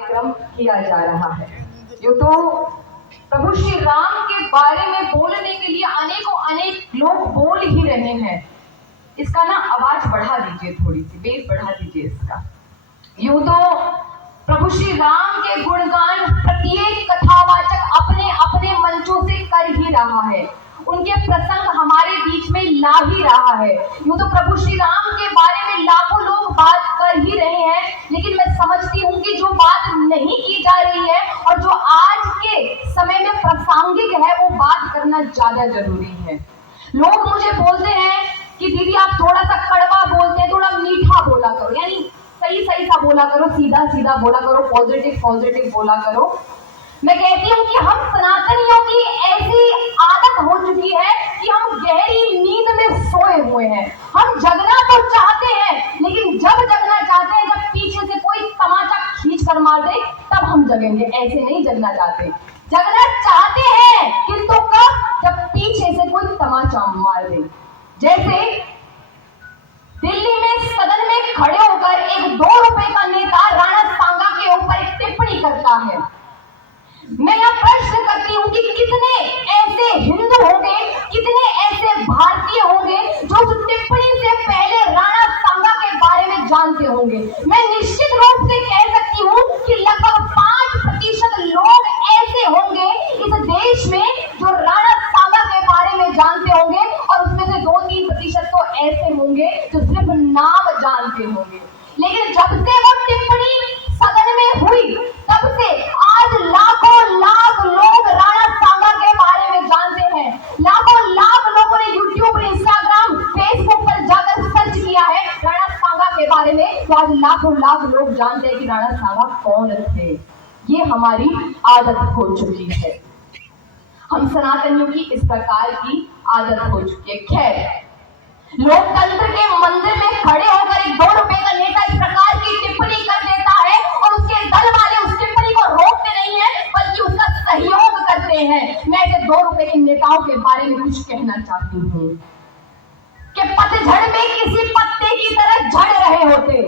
कार्यक्रम किया जा रहा है। यो तो प्रभु श्री राम के बारे में बोलने के लिए अनेक लोग बोल ही रहे हैं। इसका ना आवाज बढ़ा दीजिए, थोड़ी सी बेस बढ़ा दीजिए इसका। यूं तो प्रभु श्री राम के गुणगान प्रत्येक कथावाचक अपने अपने मंचों से कर ही रहा है, उनके प्रसंग हमारे बीच में ला ही रहा है। यूं तो प्रभु श्री राम के बारे में लाखों लोग बात कर ही रहे हैं, लेकिन मैं समझती हूँ कि जो बात नहीं की जा रही है और जो आज के समय में प्रासंगिक है वो बात करना ज्यादा जरूरी है। लोग मुझे बोलते हैं कि दीदी आप थोड़ा सा कड़वा बोलते हैं, थोड़ा मीठा बोला करो, यानी सही सही सा बोला करो, सीधा सीधा बोला करो, पॉजिटिव बोला करो। मैं कहती हूँ कि हम सनातनियों की ऐसी आदत हो चुकी है कि हम गहरी नींद में सोए हुए हैं। हम जगना तो चाहते हैं, लेकिन जब जगना चाहते हैं जब पीछे से कोई तमाचा खींच कर मार दे तब हम जगेंगे, ऐसे नहीं जगना चाहते। जगना चाहते हैं किंतु कब? जब पीछे से कोई तमाचा मार दे। जैसे दिल्ली में सदन में खड़े होकर एक 2 रुपए का नेता राणा सांगा के ऊपर एक टिप्पणी करता है। मैं यह प्रश्न करती हूँ कि कितने ऐसे हिंदू होंगे, कितने ऐसे भारतीय होंगे जो उस टिप्पणी से पहले राणा सांगा के बारे में जानते होंगे। मैं निश्चित रूप से कह सकती हूँ कि लगभग 5% लोग ऐसे होंगे इस देश में जो राणा सांगा के बारे में जानते होंगे, और उसमें से 2-3% तो ऐसे होंगे जो सिर्फ नाम जानते होंगे। लेकिन जब से वो टिप्पणी सदन में हुई तब से आज लाखों लाख लोग राणा सांगा के बारे में जानते हैं। लाखों लाख लोगों ने यूट्यूब, इंस्टाग्राम, फेसबुक पर जाकर सर्च किया है राणा सांगा के बारे में, तो आज लाखों लाख लोग जानते हैं कि राणा सांगा कौन थे। ये हमारी आदत हो चुकी है, हम सनातनियों की इस प्रकार की आदत हो चुकी है। खैर, लोकतंत्र के मंदिर में खड़े होकर एक 2 रुपए का नेता इस प्रकार की टिप्पणी कर देता है और उसके दल वाले उस टिप्पणी को रोकते नहीं है बल्कि उसका सहयोग करते हैं। मैं ऐसे 2 रुपए के नेताओं के बारे में कुछ कहना चाहती हूँ कि पतझड़ में किसी पत्ते की तरह झड़ रहे होते,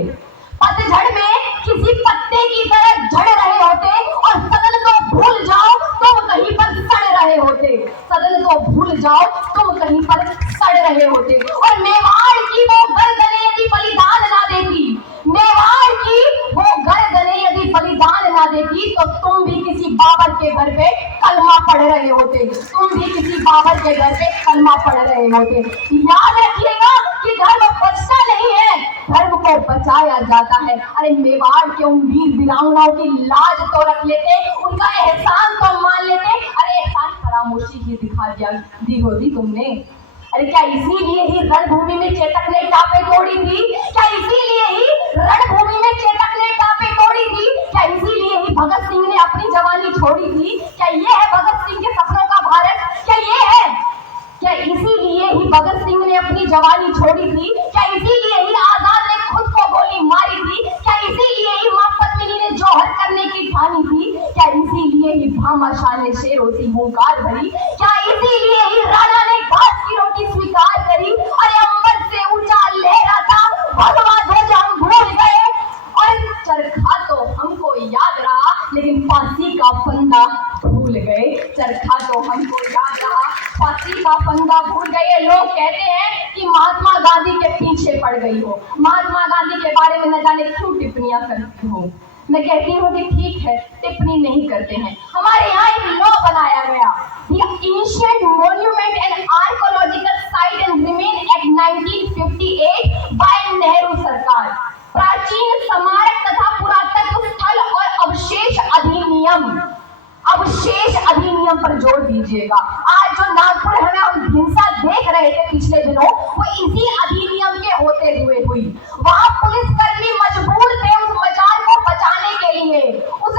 पतझड़ में किसी पत्ते की तरह झड़ रहे होते और सदन को भूल जाओ तुम कहीं पर सड़ रहे होते, सदन को भूल जाओ तुम कहीं पर सड़ रहे होते। और मेवाड़ की वो गर्दनें यदि बलिदान ना देती, मेवाड़ की वो गर्दनें यदि बलिदान ना देती तो तुम भी किसी बाबर के घर पे कलमा पढ़ रहे होते, तुम भी किसी बाबर के घर पे कलमा पढ़ रहे होते। याद रखिएगा कि धर्म बचता नहीं है, धर्म को बचाया जाता है। अरे मेवाड़ के उन वीर वीरांगनाओं की लाज तो रख लेते, उनका एहसान तो मान लेते। अरे एहसान फरामोशी ही दी होती तुमने। अरे क्या इसीलिए ही रणभूमि में चेतक ने टापे तोड़ी थी? क्या इसीलिए ही रणभूमि में चेतक ने टापे तोड़ी थी? क्या इसीलिए ही भगत सिंह ने अपनी जवानी छोड़ी थी? क्या ये है भगत सिंह के सपनों का भारत? क्या ये है? क्या इसीलिए ही भगत सिंह ने अपनी जवानी छोड़ी थी? क्या इसीलिए ही आजाद ने खुद को गोली मारी थी? क्या इसीलिए ही मां पद्मिनी ने जौहर करने की ठानी थी? क्या इसीलिए ही भामाशाह ने शेरों से हुंकार भरी? क्या इसीलिए ही राजा ने घास की रोटी स्वीकार करी? अरे अंबर से ऊंचा लहरा था भगवा ध्वज हम भूल गए, और चरखा तो हमको याद रहा लेकिन फांसी का फंदा भूल गए। चरखा तो हमको याद रहा, फांसी का फंदा भूल गए। लोग कहते हैं कि महात्मा गांधी के पीछे पड़ गई हो, महात्मा गांधी के बारे में न जाने क्यों टिप्पणियां करती हो। मैं कहती हूँ कि ठीक है, टिप्पणी नहीं करते हैं। हमारे यहाँ एक लॉ बनाया गया, The Ancient Monument and Archaeological Site and Remain Act 1958 by Nehru सरकार, प्राचीन स्मारक तथा पुरातत्व स्थल और अवशेष अधिनियम पर जोर दीजिएगा। आज जो नागपुर में हम हिंसा देख रहे थे पिछले दिनों, वो इसी अधिनियम के होते हुए हुई। वहां पुलिसकर्मी मजबूर थे उस मजार को बचाने के लिए, उस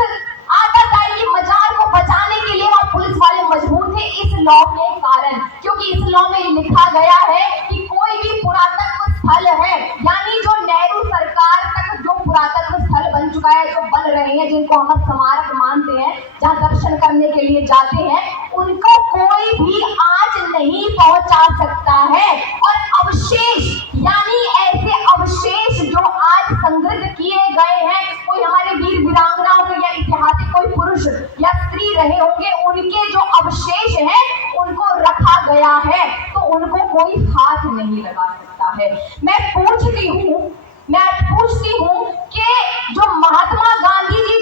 आतताई की मजार को बचाने के लिए वहां पुलिस वाले मजबूर थे इस लॉ के कारण, क्योंकि इस लॉ में लिखा गया है कि कोई भी पुरातत्व स्थल है, यानी जो नेहरू सरकार तक जो पुरातत्व स्थल बन चुका है, जो बन रहे हैं, जिनको हम स्मारक मानते हैं, जहाँ दर्शन करने के लिए जाते हैं, उनको कोई भी आज नहीं पहुंचा सकता है। और अवशेष यानी ऐसे अवशेष जो आज संग्रहित किए गए हैं, कोई हमारे वीर वीरांगनाओं के या गांधी रहे होंगे, उनके जो अवशेष हैं उनको रखा गया है, तो उनको कोई हाथ नहीं लगा सकता है। मैं पूछती हूँ कि जो महात्मा गांधी जी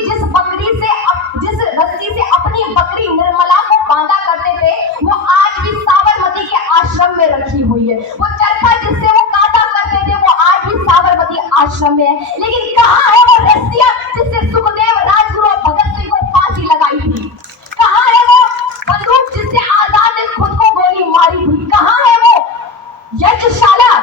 जिस रस्सी से अपनी बकरी निर्मला को बांधा करते थे, वो आज भी साबरमती के आश्रम में रखी हुई है। वो चरखा जिससे वो काटा करते थे, वो आज भी साबरमती आश्रम में है। लेकिन कहाँ है वो रस्सियां जिससे सुखदेव, राजगुरु और भगत सिंह को फांसी लगाई थी? कहाँ है वो बंदूक जिससे आजाद ने खुद को गोली मारी थी? कहाँ है वो यज्ञशाला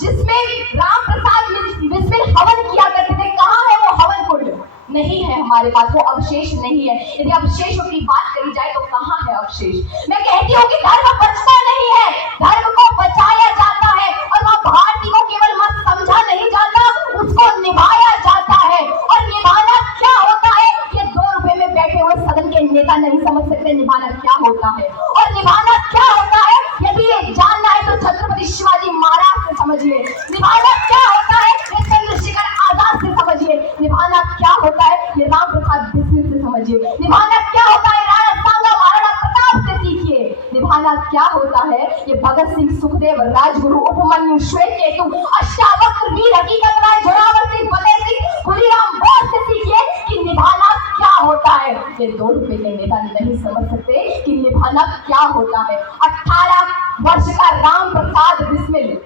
जिसमें राम प्रसाद बिस्मिल हवन किया करते थे? कहाँ है वो हवन कुंड? नहीं है हमारे पास, वो अवशेष नहीं है। यदि अवशेषों की बात करी जाए तो कहाँ है अवशेष? मैं कहती हूँ कि धर्म बचता नहीं है, धर्म को बचाया जाता है, और वह भारती को केवल मत समझा नहीं जाता, उसको निभाया जाता है। और निभाना क्या होता है, ये 2 रुपए में बैठे हुए सदन के नेता नहीं समझ सकते निभाना क्या होता है। और निभाना क्या होता है, यदि ये जानना है तो छत्रपति शिवाजी महाराज से समझिए। निभाना क्या होता है, ये चंद्रशेखर आजाद से समझिए। निभाना क्या होता है, ये राम प्रसाद बिस्मिल से समझिए। निभाना क्या होता है, राणा सांगा महाराणा प्रताप से सीखिए। निभाना क्या होता है, ये भगत सिंह, सुखदेव, राजगुरु, उपमन्यु, श्वेतकेतु, अष्टावक्र, वीर हकीकत राय, जोरावर सिंह, फतेह सिंह, खुदीराम बोस से सीखिए कि निभाना क्या होता है। ये 2 रुपए के नेता नहीं समझ सकते कि निभाना क्या होता है। 18 वर्ष का राम प्रसाद बिस्मिल,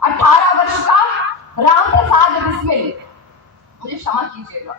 18 वर्ष का राम प्रसाद बिस्मिल, मुझे क्षमा कीजिएगा।